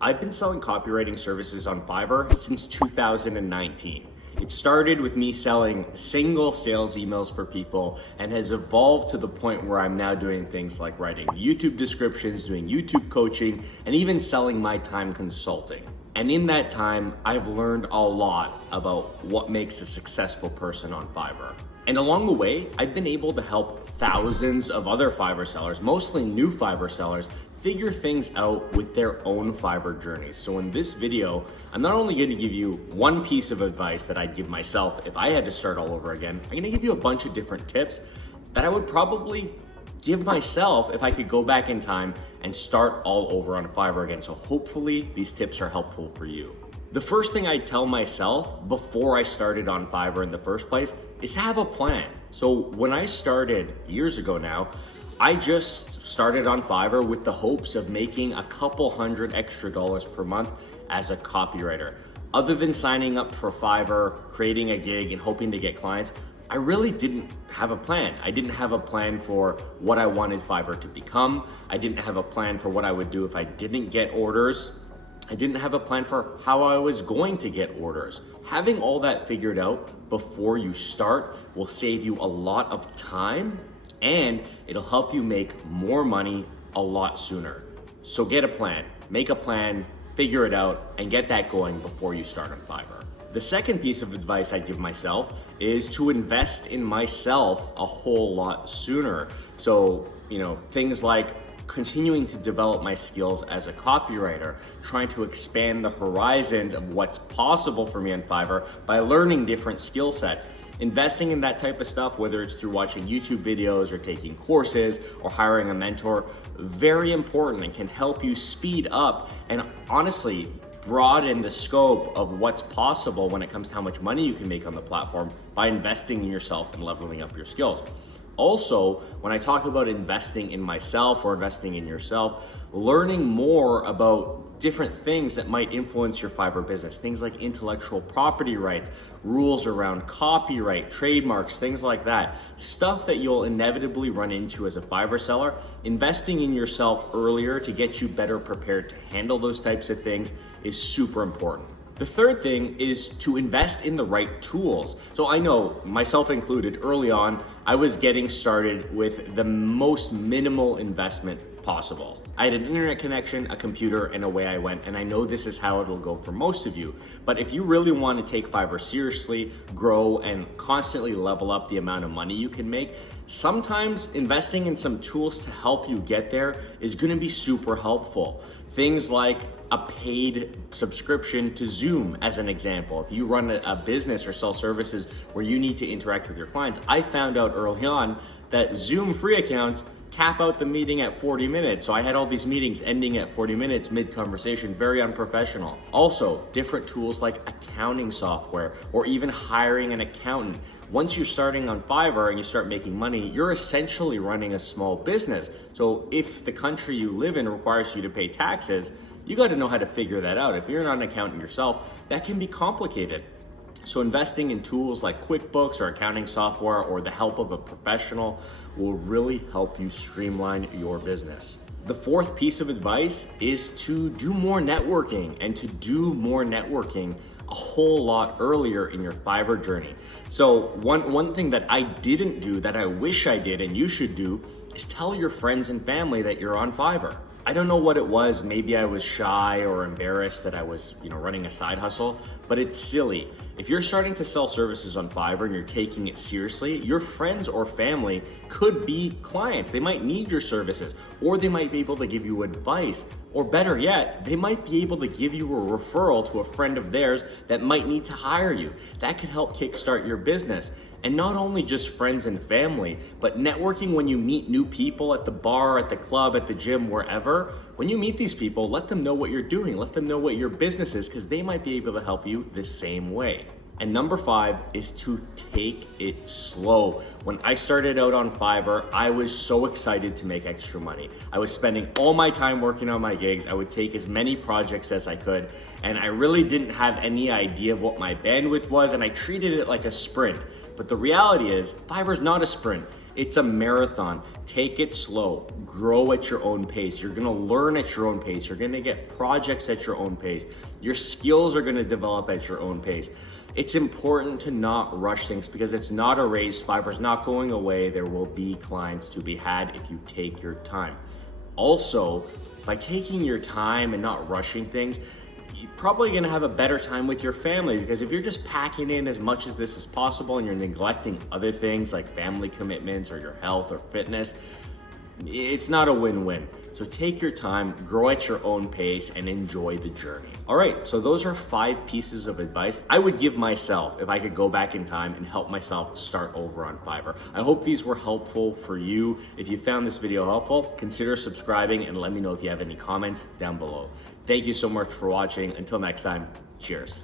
I've been selling copywriting services on Fiverr since 2019. It started with me selling single sales emails for people and has evolved to the point where I'm now doing things like writing YouTube descriptions, doing YouTube coaching, and even selling my time consulting. And in that time, I've learned a lot about what makes a successful person on Fiverr. And along the way, I've been able to help thousands of other Fiverr sellers, mostly new Fiverr sellers, figure things out with their own Fiverr journeys. So in this video, I'm not only going to give you one piece of advice that I'd give myself if I had to start all over again, I'm going to give you a bunch of different tips that I would probably give myself if I could go back in time and start all over on Fiverr again. So hopefully these tips are helpful for you. The first thing I tell myself before I started on Fiverr in the first place is have a plan. So when I started years ago now, I just started on Fiverr with the hopes of making a couple hundred extra dollars per month as a copywriter. Other than signing up for Fiverr, creating a gig and hoping to get clients, I really didn't have a plan. I didn't have a plan for what I wanted Fiverr to become. I didn't have a plan for what I would do if I didn't get orders. I didn't have a plan for how I was going to get orders. Having all that figured out before you start will save you a lot of time and it'll help you make more money a lot sooner. So get a plan, make a plan, figure it out, and get that going before you start on Fiverr. The second piece of advice I give myself is to invest in myself a whole lot sooner. So, things like continuing to develop my skills as a copywriter, trying to expand the horizons of what's possible for me on Fiverr by learning different skill sets. Investing in that type of stuff, whether it's through watching YouTube videos or taking courses or hiring a mentor, very important and can help you speed up and honestly broaden the scope of what's possible when it comes to how much money you can make on the platform by investing in yourself and leveling up your skills. Also, when I talk about investing in myself or investing in yourself, learning more about different things that might influence your Fiverr business, things like intellectual property rights, rules around copyright, trademarks, things like that, stuff that you'll inevitably run into as a Fiverr seller. Investing in yourself earlier to get you better prepared to handle those types of things is super important. The third thing is to invest in the right tools. So I know, myself included, early on, I was getting started with the most minimal investment possible. I had an internet connection, a computer, and away I went, and I know this is how it'll go for most of you. But if you really want to take Fiverr seriously, grow, and constantly level up the amount of money you can make, sometimes investing in some tools to help you get there is going to be super helpful. Things like a paid subscription to Zoom, as an example. If you run a business or sell services where you need to interact with your clients, I found out early on that Zoom free accounts cap out the meeting at 40 minutes. So I had all these meetings ending at 40 minutes mid-conversation, very unprofessional. Also, different tools like accounting software or even hiring an accountant. Once you're starting on Fiverr and you start making money, you're essentially running a small business. So if the country you live in requires you to pay taxes, you got to know how to figure that out. If you're not an accountant yourself, that can be complicated. So investing in tools like QuickBooks or accounting software or the help of a professional will really help you streamline your business. The fourth piece of advice is to do more networking and to do more networking a whole lot earlier in your Fiverr journey. So one thing that I didn't do that I wish I did and you should do is tell your friends and family that you're on Fiverr. I don't know what it was. Maybe I was shy or embarrassed that I was, running a side hustle, but it's silly. If you're starting to sell services on Fiverr and you're taking it seriously, your friends or family could be clients. They might need your services, or they might be able to give you advice, or better yet, they might be able to give you a referral to a friend of theirs that might need to hire you. That could help kickstart your business. And not only just friends and family, but networking when you meet new people at the bar, at the club, at the gym, wherever. When you meet these people, let them know what you're doing. Let them know what your business is because they might be able to help you the same way. And number 5 is to take it slow. When I started out on Fiverr, I was so excited to make extra money. I was spending all my time working on my gigs. I would take as many projects as I could, and I really didn't have any idea of what my bandwidth was, and I treated it like a sprint. But the reality is, Fiverr's not a sprint. It's a marathon. Take it slow, grow at your own pace. You're gonna learn at your own pace. You're gonna get projects at your own pace. Your skills are gonna develop at your own pace. It's important to not rush things because it's not a race. Fiverr's not going away. There will be clients to be had if you take your time. Also, by taking your time and not rushing things, you're probably gonna have a better time with your family, because if you're just packing in as much as this as possible and you're neglecting other things like family commitments or your health or fitness, it's not a win-win. So take your time, grow at your own pace, and enjoy the journey. All right, so those are 5 pieces of advice I would give myself if I could go back in time and help myself start over on Fiverr. I hope these were helpful for you. If you found this video helpful, consider subscribing and let me know if you have any comments down below. Thank you so much for watching. Until next time, cheers.